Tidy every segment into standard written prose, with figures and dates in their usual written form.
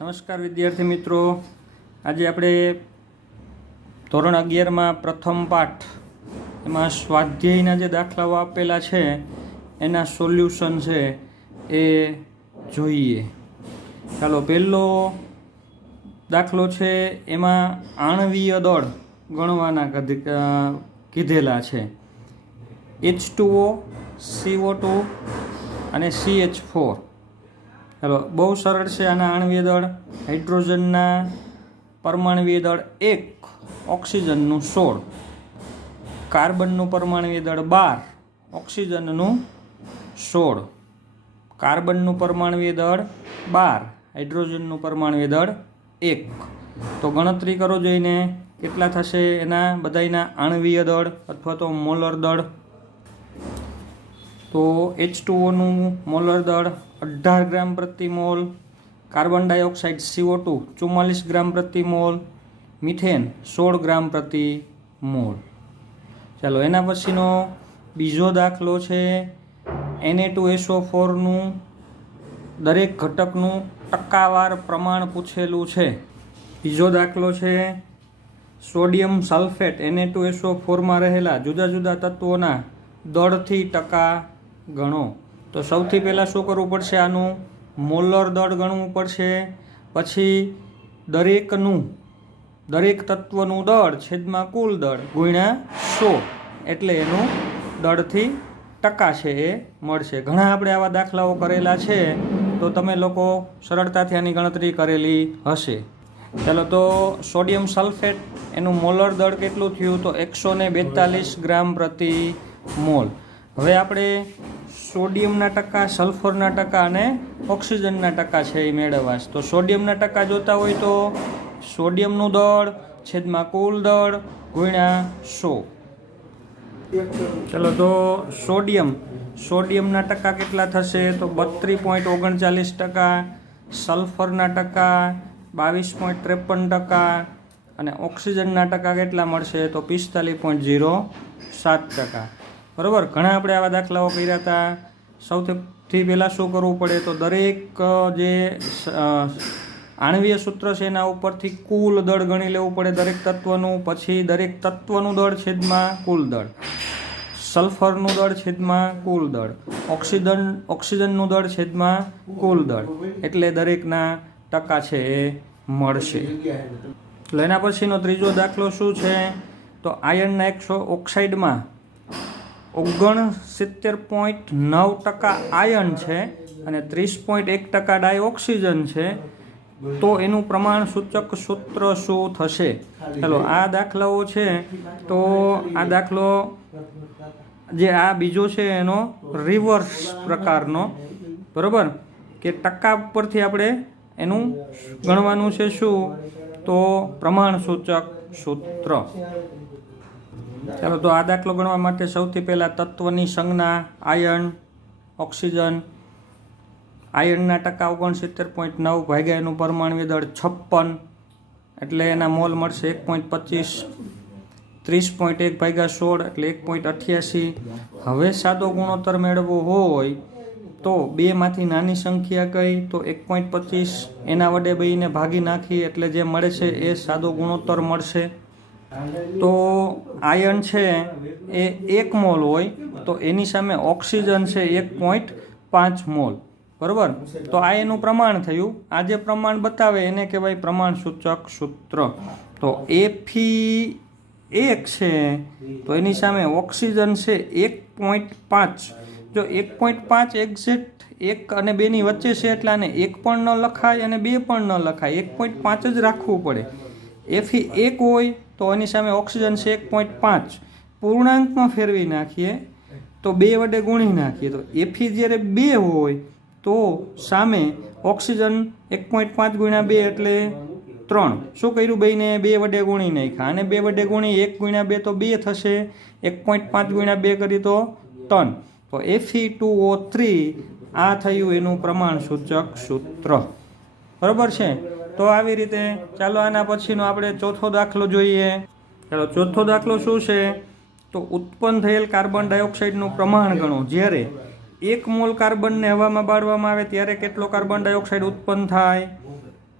નમસ્કાર વિદ્યાર્થી મિત્રો, આજે આપણે ધોરણ 11માં પ્રથમ પાઠ એમાં સ્વાધ્યાયના જે દાખલાઓ આપેલા છે એના સોલ્યુશન છે એ જોઈએ. ચાલો, પહેલો દાખલો છે એમાં આણવીય દળ ગણવાના કીધેલા છે. H2O, CO2 અને CH4. ચાલો, બહુ સરળ છે. આના આણવીય દળ: હાઇડ્રોજનના પરમાણવીય દળ 1, ઓક્સિજનનું 16, કાર્બનનું પરમાણવીય દળ 12, ઓક્સિજનનું 16, કાર્બનનું પરમાણવીય દળ 12, હાઇડ્રોજનનું પરમાણવીય દળ 1. તો ગણતરી કરો જોઈને કેટલા થશે એના બધાના આણવીય દળ અથવા તો મોલર દળ. તો H2Oનું મોલર દળ 18 ગ્રામ પ્રતિ મોલ, કાર્બન ડાયોક્સાઇડ CO2 44 ગ્રામ પ્રતિ મોલ, મિથેન 16 ગ્રામ પ્રતિ મોલ. ચાલો, એના પછીનો બીજો દાખલો છે Na2SO4નું દરેક ઘટકનું ટકાવાર પ્રમાણ પૂછેલું છે. બીજો દાખલો છે સોડિયમ સલ્ફેટ Na2SO4માં રહેલા જુદા જુદા તત્વોના દળથી ટકા ગણો. તો સૌથી પહેલાં શું કરવું પડશે? આનું મોલર દળ ગણવું પડશે. પછી દરેક તત્વનું દળ છેદમાં કુલ દળ ગુણ્યા 100, એટલે એનું દળથી ટકા છે એ મળશે. ઘણા આપણે આવા દાખલાઓ કરેલા છે, તો તમે લોકો સરળતાથી આની ગણતરી કરેલી હશે. ચાલો, તો સોડિયમ સલ્ફેટ એનું મોલર દળ કેટલું થયું? તો 142 ગ્રામ પ્રતિ મોલ. હવે આપણે સોડિયમના ટકા, સલ્ફરના ટકા અને ઓક્સિજનના ટકા છે એ મેળવવા છે. તો સોડિયમના ટકા જોતા હોય તો સોડિયમનું દળ છેદમાં કુલ દળ ગુણ્યા 100. ચલો, તો સોડિયમના ટકા કેટલા થશે? તો 32.39%, સલ્ફરના ટકા 22.53% અને ઓક્સિજનના ટકા કેટલા મળશે? તો 45.07%. બરાબર. ઘણા આપણે આવા દાખલાઓ કર્યા હતા. સૌથી પહેલાં શું કરવું પડે? તો દરેક જે આણવીય સૂત્ર છે એના ઉપરથી કુલ દળ ગણી લેવું પડે દરેક તત્વનું. પછી દરેક તત્વનું દળ છેદમાં કુલ દળ, સલ્ફરનું દળ છેદમાં કુલ દળ, ઓક્સિજનનું દળ છેદમાં કુલ દળ, એટલે દરેકના ટકા છે એ મળશે. એટલે એના પછીનો ત્રીજો દાખલો શું છે? તો આયર્નના ઓક્સાઇડમાં 69.9% આયર્ન છે અને 30.1% ડાયઓક્સિજન છે. તો એનું પ્રમાણ સૂચક સૂત્ર શું થશે? ચાલો, આ દાખલાઓ છે. તો આ દાખલો જે આ બીજો છે એનો રિવર્સ પ્રકારનો, બરાબર, કે ટકા પરથી આપણે એનું ગણવાનું છે. શું? તો પ્રમાણ સૂચક સૂત્ર. ચાલો, તો આ દાખલો ગણવા માટે સૌથી પહેલાં તત્વની સંજ્ઞા આયર્ન, ઓક્સિજન. આયર્નના ટકા 69.9 ભાગ્યા એનું પરમાણવીય દળ 56, એટલે એના મોલ મળશે 1.25. 30.1 ભાગ્યા 16 એટલે 1.88. હવે સાદો ગુણોત્તર મેળવવો હોય તો 2 માંથી નાની સંખ્યા કઈ? તો 1.25. એના વડે 2ને ભાગી નાખી એટલે જે મળે છે એ સાદો ગુણોત્તર મળશે. તો આયર્ન છે એ 1 મોલ હોય તો એની સામે ઓક્સિજન છે 1.5 મોલ. બરાબર. તો આ એનું પ્રમાણ થયું. આ જે પ્રમાણ બતાવે એને કહેવાય પ્રમાણ સૂચક સૂત્ર. તો Fe 1 છે તો એની સામે ઓક્સિજન છે 1.5. જો 1.5 એક્ઝેક્ટ 1 અને 2 ની વચ્ચે છે એટલે આને 1 પણ ન લખાય અને 2 પણ ન લખાય, 1.5 જ રાખવું પડે. Fe 1 હોય તો એની સામે ઓક્સિજન છે 1.5. પૂર્ણાંકમાં ફેરવી નાખીએ તો 2 વડે ગુણી નાખીએ તો Fe જ્યારે 2 હોય તો સામે ઓક્સિજન 1.5 ગુણ્યા 2 એટલે 3. શું કર્યું? 2ને 2 વડે ગુણી નાખ્યા અને 2 વડે ગુણી 1 ગુણ્યા 2 તો 2 થશે. 1.5 ગુણ્યા 2 કરી તો 3. તો Fe2O3 આ થયું એનું પ્રમાણ સૂચક સૂત્ર. બરાબર છે. તો આવી રીતે ચાલો આના પછીનો આપણે ચોથો દાખલો જોઈએ. ચાલો, ચોથો દાખલો શું છે? તો ઉત્પન્ન થયેલ કાર્બન ડાયોક્સાઇડનું પ્રમાણ ગણો. જ્યારે 1 મોલ કાર્બનને હવામાં બાળવામાં આવે ત્યારે કેટલો કાર્બન ડાયોક્સાઇડ ઉત્પન્ન થાય?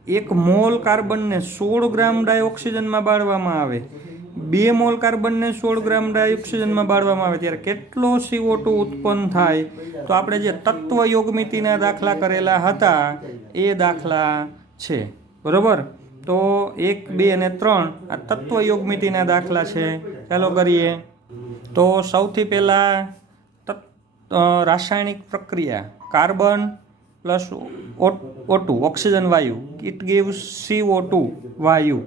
1 મોલ કાર્બનને 16 ગ્રામ ડાયોક્સિજનમાં બાળવામાં આવે, 2 મોલ કાર્બનને 16 ગ્રામ ડાયોક્સિજનમાં બાળવામાં આવે ત્યારે કેટલો CO2 ઉત્પન્ન થાય? તો આપણે જે તત્વ યોગમિતિના દાખલા કરેલા હતા એ દાખલા છે, બરોબર? તો 1, 2 અને 3 આ તત્વ યોગમિતિના દાખલા છે. ચાલો કરીએ. તો સૌથી પહેલાં રાસાયણિક પ્રક્રિયા કાર્બન પ્લસ O2 ઓક્સિજન વાયુ, ઇટ ગીવ્સ CO2 વાયુ.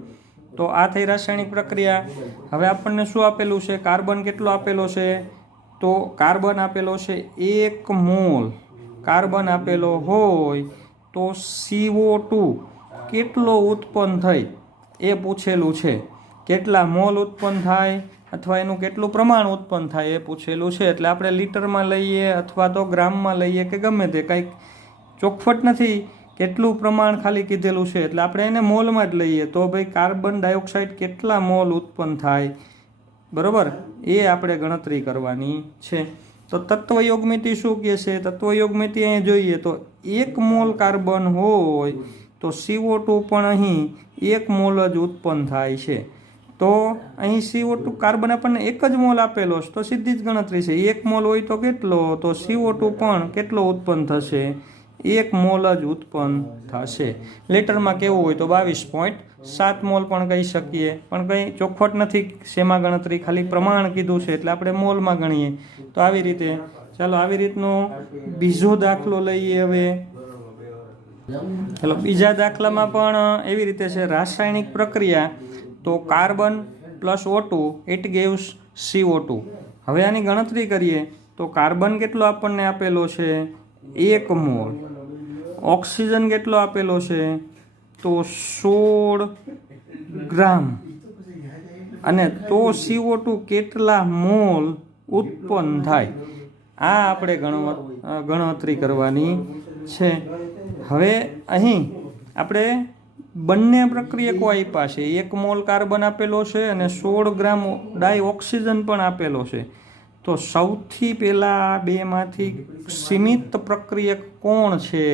તો આ થઈ રાસાયણિક પ્રક્રિયા. હવે આપણને શું આપેલું છે? કાર્બન કેટલો આપેલો છે? તો કાર્બન આપેલો છે 1 મોલ. કાર્બન આપેલો હોય તો CO2 કેટલો ઉત્પન્ન થઈ એ પૂછેલું છે. કેટલા મોલ ઉત્પન્ન થાય અથવા એનું કેટલું પ્રમાણ ઉત્પન્ન થાય એ પૂછેલું છે. એટલે આપણે લીટરમાં લઈએ અથવા તો ગ્રામમાં લઈએ કે ગમે તે, કંઈક ચોખવટ નથી, કેટલું પ્રમાણ ખાલી કીધેલું છે એટલે આપણે એને મોલમાં જ લઈએ. તો ભાઈ કાર્બન ડાયોક્સાઇડ કેટલા મોલ ઉત્પન્ન થાય, બરાબર, એ આપણે ગણતરી કરવાની છે. તો તત્વયોગમિતિ શું કહે છે? તત્વયોગમિતિ અહીંયા જોઈએ તો 1 મોલ કાર્બન હોય તો CO2 પણ અહીં 1 મોલ જ ઉત્પન્ન થાય છે. તો અહીં CO2 કાર્બન આપણને 1 જ મોલ આપેલો છે તો સીધી જ ગણતરી છે. 1 મોલ હોય તો કેટલો? તો CO2 પણ કેટલો ઉત્પન્ન થશે? 1 મોલ જ ઉત્પન્ન થશે. લીટરમાં કેવું હોય તો 22.7 મોલ પણ કહી શકીએ, પણ કંઈ ચોખવટ નથી શેમાં ગણતરી, ખાલી પ્રમાણ કીધું છે એટલે આપણે મોલમાં ગણીએ. તો આવી રીતે ચાલો આવી રીતનો બીજો દાખલો લઈએ. હવે ચાલો બીજા દાખલામાં પણ એવી રીતે છે, રાસાયણિક પ્રક્રિયા. તો carbon plus O2 it ગેવ્સ CO2. હવે આની ગણતરી કરીએ તો કાર્બન કેટલો આપણને આપેલો છે? 1 મોલ. ઓક્સિજન કેટલો આપેલો છે? તો 16 ગ્રામ. અને તો CO2 કેટલા મોલ ઉત્પન્ન થાય આ આપણે ગણતરી કરવાની છે. હવે અહીં આપણે બંને પ્રક્રિયકો આપ્યા છે. 1 મોલ કાર્બન આપેલો છે અને 16 ગ્રામ ડાયોક્સિજન પણ આપેલો છે. તો સૌથી પહેલાં બેમાંથી સીમિત પ્રક્રિયક કોણ છે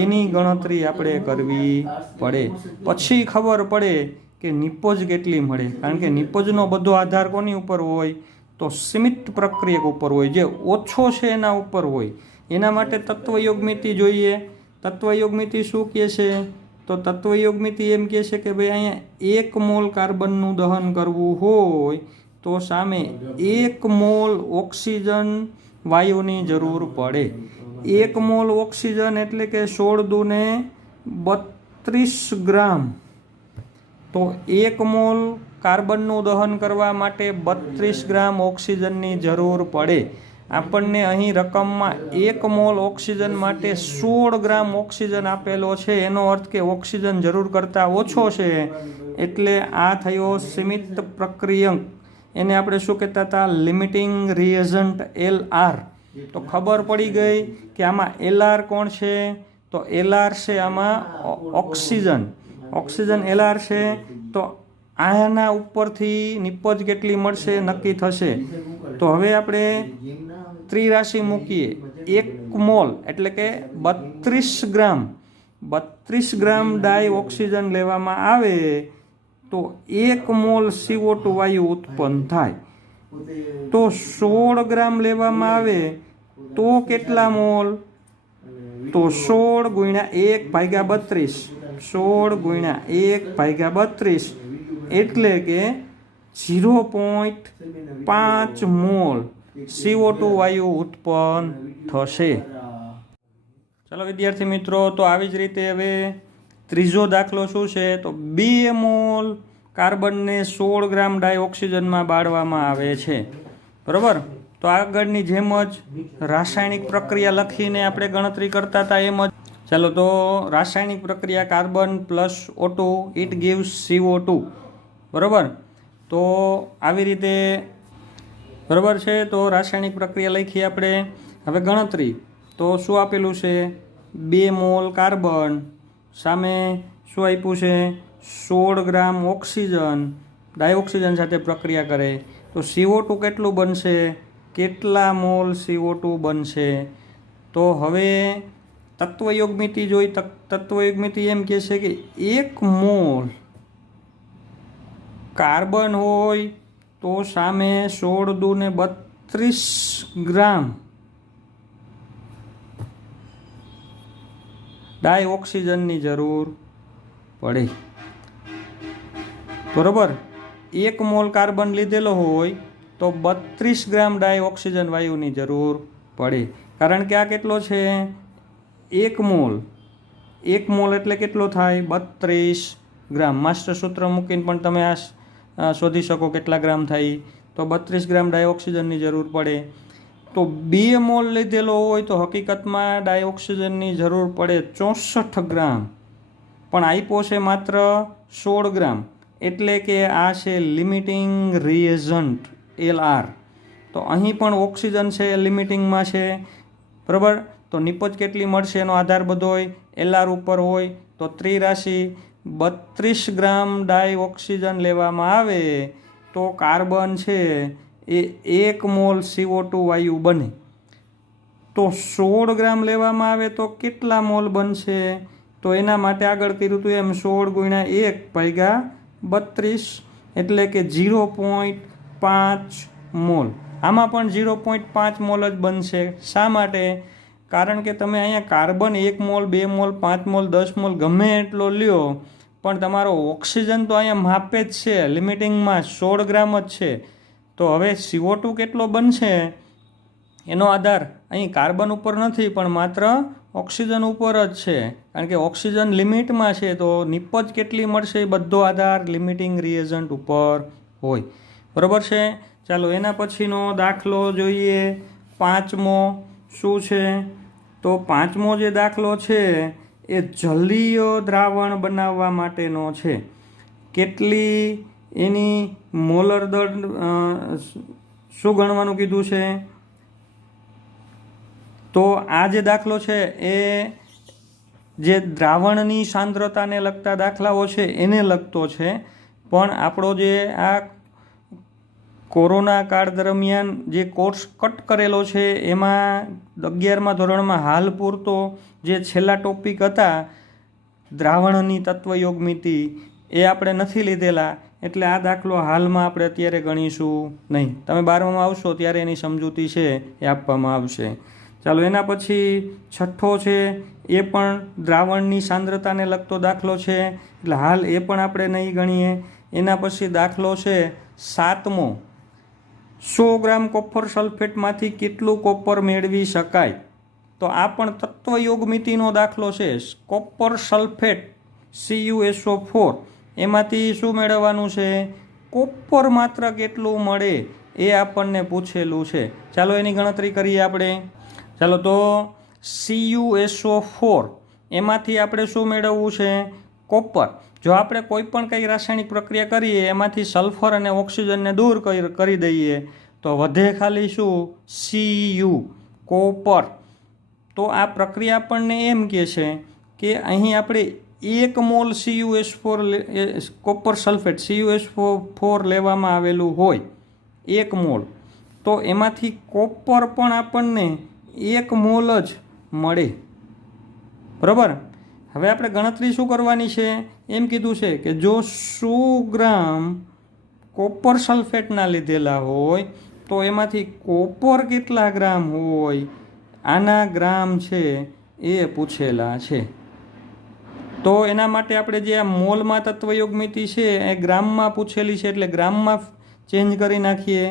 એની ગણતરી આપણે કરવી પડે. પછી ખબર પડે કે નિપજ કેટલી મળે, કારણ કે નિપજનો બધો આધાર કોની ઉપર હોય? તો સીમિત પ્રક્રિયક ઉપર હોય, જે ઓછો છે એના ઉપર હોય. એના માટે તત્વયોગમિતિ જોઈએ. તત્વયોગમિતિ શું કહે છે? તો તત્વયોગમિતિ એમ કહે છે કે ભાઈ અહીંયા 1 મોલ કાર્બનનું દહન કરવું હોય તો સામે 1 મોલ ઓક્સિજન વાયુની જરૂર પડે. 1 મોલ ઓક્સિજન એટલે કે 16 દુને 32 ગ્રામ. તો 1 મોલ કાર્બનનું દહન કરવા માટે 32 ગ્રામ ઓક્સિજનની જરૂર પડે. આપણને અહીં રકમમાં 1 મોલ ઓક્સિજન માટે 16 ગ્રામ ઓક્સિજન આપેલો છે. એનો અર્થ કે ઓક્સિજન જરૂર કરતાં ઓછો છે. એટલે આ થયો સીમિત પ્રક્રિયક. એને આપણે શું કહેતા હતા? Limiting reagent LR. તો ખબર પડી ગઈ કે આમાં LR કોણ છે? તો LR છે આમાં ઓક્સિજન. ઓક્સિજન LR છે. તો આના ઉપરથી નિપજ કેટલી મળશે નક્કી થશે. તો હવે આપણે ત્રિરાશિ મૂકીએ. 1 મોલ એટલે કે 32 ગ્રામ. 32 ગ્રામ ડાયોક્સિજન લેવામાં આવે તો 1 મોલ CO2 વાયુ ઉત્પન્ન થાય. તો 16 ગ્રામ લેવામાં આવે તો કેટલા મોલ? તો 16 ગુણ્યા 1/32. 16 ગુણ્યા 1/32 એટલે કે 0.5 મોલ CO2 વાયુ ઉત્પન્ન થશે. ચાલો વિદ્યાર્થી મિત્રો, તો આવી જ રીતે હવે ત્રીજો દાખલો શું છે? તો 2 મોલ કાર્બનને 16 ગ્રામ ડાયોક્સિજનમાં બાળવામાં આવે છે, બરાબર. તો આગળની જેમ જ રાસાયણિક પ્રક્રિયા લખીને આપણે ગણતરી કરતા હતા એમ જ. ચાલો તો રાસાયણિક પ્રક્રિયા carbon plus O2 it gives CO2, બરાબર. તો આવી રીતે બરાબર છે. તો રાસાયણિક પ્રક્રિયા લખીએ આપણે. હવે ગણતરી તો શું આપેલું છે? 2 મોલ કાર્બન સામે શું આપ્યું છે? 16 ગ્રામ ઓક્સિજન ડાયોક્સિજન સાથે પ્રક્રિયા કરે તો CO2 કેટલું બનશે? કેટલા મોલ CO2 બનશે? તો હવે તત્વયોગ મિતિ જોઈ. તત્વયોગ મિતિ એમ કહે છે કે 1 મોલ કાર્બન હોય તો સામે 16 દુને 32 ગ્રામ ડાયઓક્સિજનની જરૂર પડે. બરોબર, 1 મોલ કાર્બન લીધેલો હોય તો 32 ગ્રામ ડાયઓક્સિજન વાયુની જરૂર પડે. કારણ કે આ કેટલો છે? 1 મોલ. 1 મોલ એટલે કેટલો થાય? 32 ગ્રામ. માસ્ટર સૂત્ર મૂકીને પણ તમે આ શોધી શકો કેટલા ગ્રામ થાય. તો 32 ગ્રામ ડાયઓક્સિજનની જરૂર પડે. તો 2 મોલ લીધેલો હોય તો હકીકતમાં ડાયઓક્સિજનની જરૂર પડે 64 ગ્રામ, પણ આપ્યો છે માત્ર 16 ગ્રામ. એટલે કે આ છે લિમિટિંગ રિએજન્ટ LR. તો અહીં પણ ઓક્સિજન છે લિમિટિંગમાં છે. બરાબર, તો નિપજ કેટલી મળશે એનો આધાર બધો LR ઉપર હોય. તો ત્રિરાશિ 32 ગ્રામ ડાયઓક્સિજન લેવામાં આવે તો કાર્બન છે એ 1 મોલ CO2 વાયુ બને. તો 16 ગ્રામ લેવામાં આવે તો કેટલા મોલ બનશે? તો એના માટે આગળ કર્યું હતું એમ 16 ગુણ્યા 1/32 એટલે કે 0.5 મોલ. આમાં પણ 0.5 મોલ જ બનશે. શા માટે? કારણ કે તમે અહીંયા carbon 1 mall 2 mall 5 mall 10 mall ગમે એટલો લ્યો, પણ તમારો ઓક્સિજન તો અહીંયા માપે જ છે, લિમિટિંગમાં 16 ગ્રામ જ છે. તો હવે CO2 કેટલો બનશે એનો આધાર અહીં કાર્બન ઉપર નથી, પણ માત્ર ઓક્સિજન ઉપર જ છે. કારણ કે ઓક્સિજન લિમિટમાં છે, તો નિપજ કેટલી મળશે એ બધો આધાર લિમિટિંગ રિએજન્ટ ઉપર હોય. બરાબર છે? ચાલો એના પછીનો દાખલો જોઈએ. 5મો શું છે? તો 5મો જે દાખલો છે એ જલીય દ્રાવણ બનાવવા માટેનો છે. કેટલી એની મોલર દળ શું ગણવાનું કીધું છે? તો આ જે દાખલો છે એ જે દ્રાવણની સાંદ્રતાને લગતા દાખલાઓ છે એને લગતો છે. પણ આપણો જે આ કોરોના કાળ દરમિયાન જે કોર્સ કટ કરેલો છે એમાં 11મા ધોરણમાં હાલ પૂરતો જે છેલ્લા ટોપિક હતા દ્રાવણની તત્વયોગ મિતિ એ આપણે નથી લીધેલા, એટલે આ દાખલો હાલમાં આપણે અત્યારે ગણીશું નહીં. તમે 12માં આવશો ત્યારે એની સમજૂતી છે એ આપવામાં આવશે. ચાલો એના પછી 6થો છે એ પણ દ્રાવણની સાંદ્રતાને લગતો દાખલો છે, એટલે હાલ એ પણ આપણે નહીં ગણીએ. એના પછી દાખલો છે 7મો, 100 ગ્રામ કોપર સલ્ફેટમાંથી કેટલું કોપર મેળવી શકાય? તો આ પણ તત્વયોગ મિતિનો દાખલો છે. કોપર સલ્ફેટ CuSO4 એમાંથી શું મેળવવાનું છે? કોપર માત્ર કેટલું મળે એ આપણને પૂછેલું છે. ચાલો એની ગણતરી કરીએ આપણે. ચાલો તો CuSO4 એમાંથી આપણે શું મેળવવું છે? કોપર. જો આપણે કોઈ પણ કંઈ રાસાયણિક પ્રક્રિયા કરીએ એમાંથી સલ્ફર અને ઓક્સિજનને દૂર કરી દઈએ તો વધે ખાલી શું? Cu, copper. તો આ પ્રક્રિયા આપણને એમ કહે છે કે અહીં આપણે 1 mall CuS4 copper sulphate CuS4 લેવામાં આવેલું હોય 1 મોલ, તો એમાંથી કોપર પણ આપણને 1 મોલ જ મળે. બરાબર. હવે આપણે ગણતરી શું કરવાની છે? એમ કીધું છે કે જો 100 ગ્રામ કોપર સલ્ફેટના લીધેલા હોય તો એમાંથી કોપર કેટલા ગ્રામ હોય આના ગ્રામ છે એ પૂછેલા છે. તો એના માટે આપણે જે આ મોલમાં તત્વયોગ મિતિ છે એ ગ્રામમાં પૂછેલી છે, એટલે ગ્રામમાં ચેન્જ કરી નાખીએ.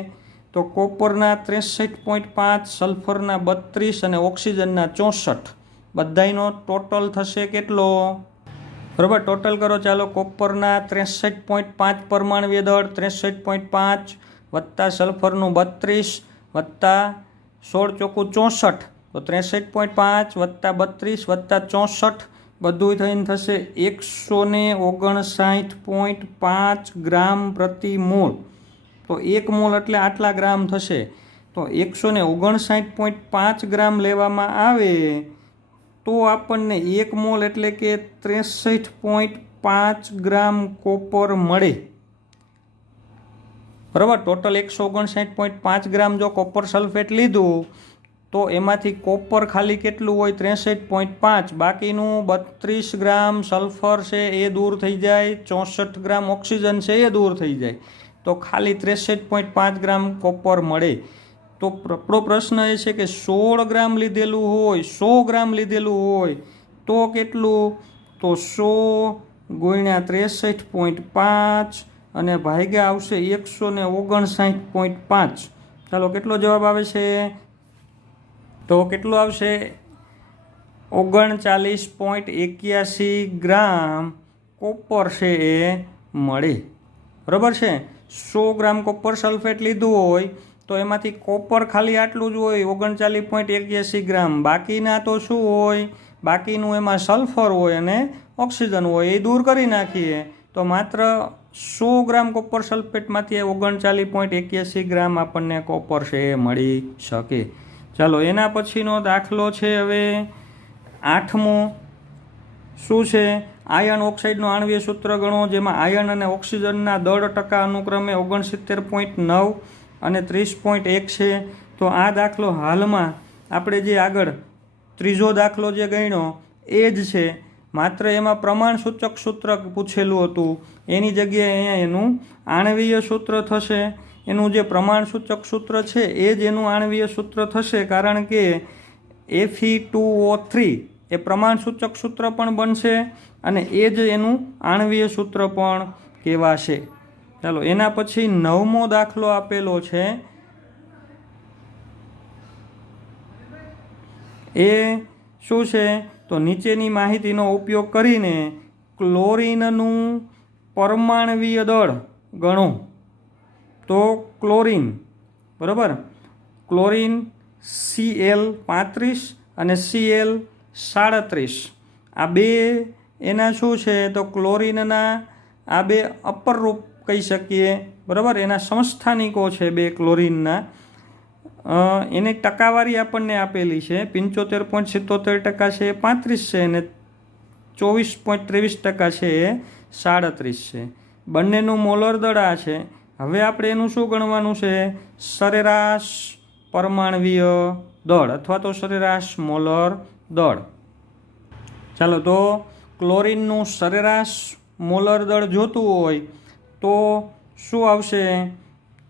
તો કોપરના 63.5, સલ્ફરના 32 અને ઓક્સિજનના 64, બધાયનો ટોટલ થશે કેટલો? બરાબર, ટોટલ કરો. ચાલો કોપરના 63.5 પરમાણ્વીય દળ 63.5 વત્તા સલ્ફરનું 32 વત્તા 16 ચોખ્ખું 64, તો 63.5 વત્તા 32 વત્તા 64 બધું થઈને થશે 159.5 ગ્રામ પ્રતિ મોલ. તો 1 મોલ એટલે આટલા ગ્રામ થશે. તો 159.5 ગ્રામ લેવામાં આવે તો આપણને 1 મોલ એટલે કે 63.5 ગ્રામ કોપર મળે. બરાબર. ટોટલ 159.5 ગ્રામ જો કોપર સલ્ફેટ લીધું તો એમાંથી કોપર ખાલી કેટલું હોય 63.5, બાકીનું 32 ગ્રામ સલ્ફર છે એ દૂર થઈ જાય, 64 ગ્રામ ઓક્સિજન છે એ દૂર થઈ જાય, તો ખાલી 63.5 ગ્રામ કોપર મળે. તો આપણો પ્રશ્ન એ છે કે 16 ગ્રામ લીધેલું હોય, 100 ગ્રામ લીધેલું હોય તો કેટલું? તો 100 ગુણ્યા 63.5 અને ભાગ્યા આવશે 159.5. ચાલો કેટલો જવાબ આવે છે? તો કેટલું આવશે? 39.81 ગ્રામ કોપર છે એ મળે. બરાબર છે? 100 ગ્રામ કોપર સલ્ફેટ લીધું હોય તો એમાંથી કોપર ખાલી આટલું જ હોય 39.81 ગ્રામ, બાકીના તો શું હોય? બાકીનું એમાં સલ્ફર હોય અને ઓક્સિજન હોય, એ દૂર કરી નાખીએ તો માત્ર 100 ગ્રામ કોપર સલ્ફેટમાંથી 39.81 ગ્રામ આપણને કોપર છે એ મળી શકે. ચાલો એના પછીનો દાખલો છે હવે 8મો. શું છે? આયર્ન ઓક્સાઇડનું આણ્વીય સૂત્ર ગણો, જેમાં આયર્ન અને ઓક્સિજનના દળ ટકા અનુક્રમે 69.9 અને 30.1 છે. તો આ દાખલો હાલમાં આપણે જે આગળ ત્રીજો દાખલો જે ગણ્યો એ જ છે, માત્ર એમાં પ્રમાણસૂચક સૂત્ર પૂછેલું હતું, એની જગ્યાએ અહીંયા એનું આણ્વીય સૂત્ર થશે. એનું જે પ્રમાણસૂચક સૂત્ર છે એ જ એનું આણ્વીય સૂત્ર થશે, કારણ કે Fe2O3 એ પ્રમાણસૂચક સૂત્ર પણ બનશે અને એ જ એનું આણ્વીય સૂત્ર પણ કહેવાશે. ચાલો એના પછી 9મો દાખલો આપેલો છે. એ શું છે? તો નીચેની માહિતીનો ઉપયોગ કરીને ક્લોરીનનું પરમાણ્વીય દળ ગણો. તો ક્લોરીન, બરાબર, ક્લોરીન Cl35 અને Cl37 આ બે એના શું છે? તો ક્લોરીનના આ બે અપર રૂપ કહી શકીએ, બરાબર, એના સમસ્થાનિકો છે બે ક્લોરીનના. એની ટકાવારી આપણને આપેલી છે, 75.77% છે એ 35 છે અને 24.23% છે એ 37 છે. બંનેનું મોલર દળ આ છે. હવે આપણે એનું શું ગણવાનું છે? સરેરાશ પરમાણ્વીય દળ અથવા તો સરેરાશ મોલર દળ. ચાલો તો ક્લોરીનનું સરેરાશ મોલર દળ જોતું હોય તો શું આવશે?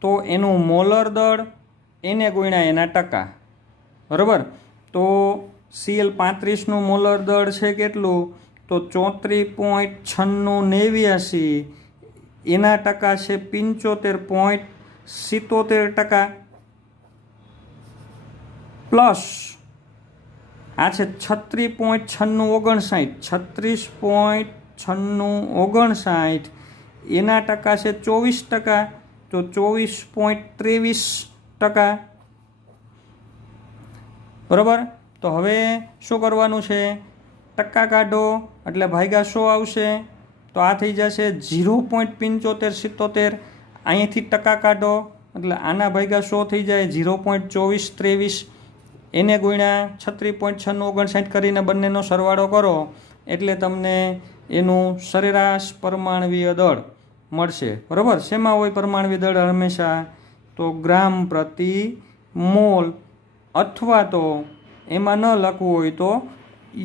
તો એનું મોલર દળ એને ગુણ્યા એના ટકા, બરાબર. તો Cl35નું મોલર દળ છે કેટલું? તો 34.9689, એના ટકા છે 75.77%, પ્લસ આ છે 36.9659, 36.9659, એના ટકા છે 24%, તો 24.23%, બરાબર. તો હવે શું કરવાનું છે? ટકા કાઢો એટલે ભાગ્યા 100 આવશે, તો આ થઈ જશે 0.7577. અહીંથી ટકા કાઢો એટલે આના ભાગ્યા 100 થઈ જાય 0.2423, એને ગુણ્યા 36.9659 કરીને બંનેનો સરવાળો કરો એટલે તમને એનું સરેરાશ પરમાણ્વીય દળ મળશે, બરાબર. શેમાં હોય પરમાણ્વીય દળ હંમેશા? તો ગ્રામ પ્રતિ મોલ, અથવા તો એમાં ન લખવું હોય તો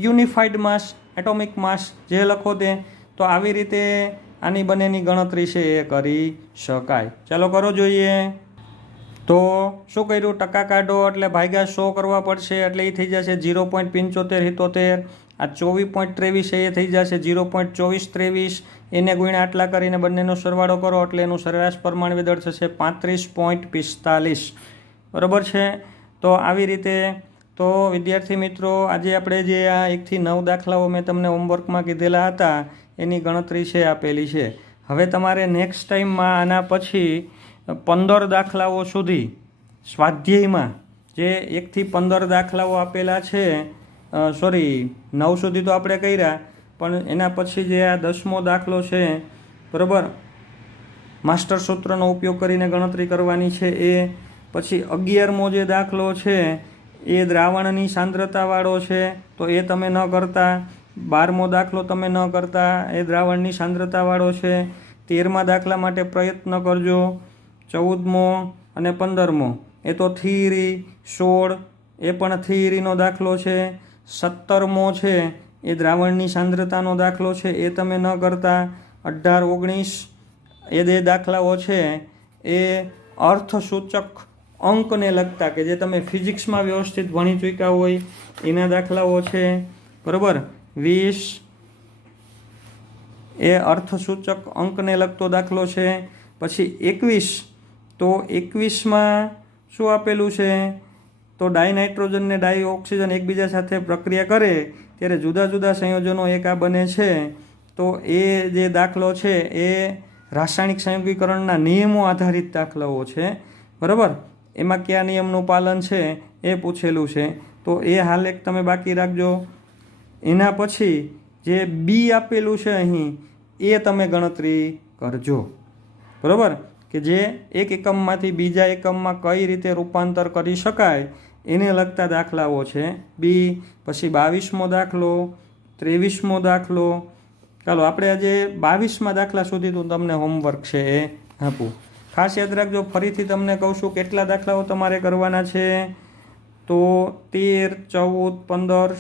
યુનિફાઈડ માસ, એટોમિક માસ જે લખો તે. તો આવી રીતે આની બંનેની ગણતરી છે એ કરી શકાય. ચાલો કરો જોઈએ. તો શું કર્યું? ટકા કાઢો એટલે ભાગ્યા 100 કરવા પડશે, એટલે એ થઈ જશે 0.7577. આ 24.23 એ થઈ જશે 0.2423, એને ગુણ્યા આટલા કરીને બંનેનો સરવાળો કરો એટલે એનું સરેરાશ પરમાણ્વીય દળ થશે 35.45, બરાબર છે. તો આવી રીતે તો વિદ્યાર્થી મિત્રો, આજે આપણે જે આ 1 થી 9 દાખલાઓ મેં તમને હોમવર્કમાં કીધેલા હતા એની ગણતરી છે આપેલી છે. હવે તમારે નેક્સ્ટ ટાઈમમાં આના પછી 15 દાખલાઓ સુધી સ્વાધ્યાયમાં જે 1 થી 15 દાખલાઓ આપેલા છે, 9 સુધી તો આપણે કર્યા, પણ એના પછી જે આ 10મો દાખલો છે, બરાબર, માસ્ટર સૂત્રનો ઉપયોગ કરીને ગણતરી કરવાની છે એ. પછી 11મો જે દાખલો છે એ દ્રાવણની સાંદ્રતાવાળો છે, તો એ તમે ન કરતા. 12મો દાખલો તમે ન કરતા, એ દ્રાવણની સાંદ્રતાવાળો છે. 13મા દાખલા માટે પ્રયત્ન કરજો. 14મો અને 15મો એ તો થિયરી. 16 એ પણ થિયરીનો દાખલો છે. 17મો છે એ દ્રાવણની સાંદ્રતાનો દાખલો છે, એ તમે ન કરતા. 18, 19 એ જે દાખલાઓ છે એ અર્થસૂચક અંકને લગતા કે જે તમે ફિઝિક્સમાં વ્યવસ્થિત ભણી ચૂક્યા હોય એના દાખલાઓ છે. બરાબર. 20 એ અર્થસૂચક અંકને લગતો દાખલો છે. પછી 21, તો 21માં શું આપેલું છે? તો ડાયનાઇટ્રોજન ને ડાયઓક્સિજન એકબીજા સાથે પ્રક્રિયા કરે ત્યારે જુદા જુદા સંયોજનો એક આ બને છે. તો એ જે દાખલો છે એ રાસાયણિક સંયોગીકરણના નિયમો આધારિત દાખલાઓ છે. બરાબર. એમાં કયા નિયમનું પાલન છે એ પૂછેલું છે. તો એ હાલ એક તમે બાકી રાખજો. એના પછી જે બી આપેલું છે અહીં એ તમે ગણતરી કરજો. બરાબર. કે જે એક એકમમાંથી બીજા એકમમાં કઈ રીતે રૂપાંતર કરી શકાય એને લગતા દાખલાઓ છે બી. પછી 22મો દાખલો, 23મો દાખલો. ચાલો આપણે આજે 22મા દાખલા સુધી તો તમને હોમવર્ક છે એ આપું. ખાસ યાદ રાખજો, ફરીથી તમને કહું છું કેટલા દાખલાઓ તમારે કરવાના છે. તો 13, 14, 15,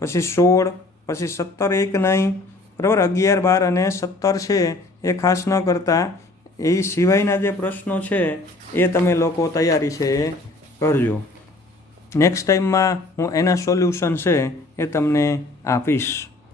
પછી 16, પછી 17 એક નહીં. બરાબર. 11, 12 અને 17 છે એ ખાસ ન કરતા. એ સિવાયના જે પ્રશ્નો છે એ તમે લોકો તૈયારી છે એ કરજો. નેક્સ્ટ ટાઈમમાં હું એના સોલ્યુશન છે એ તમને આપીશ.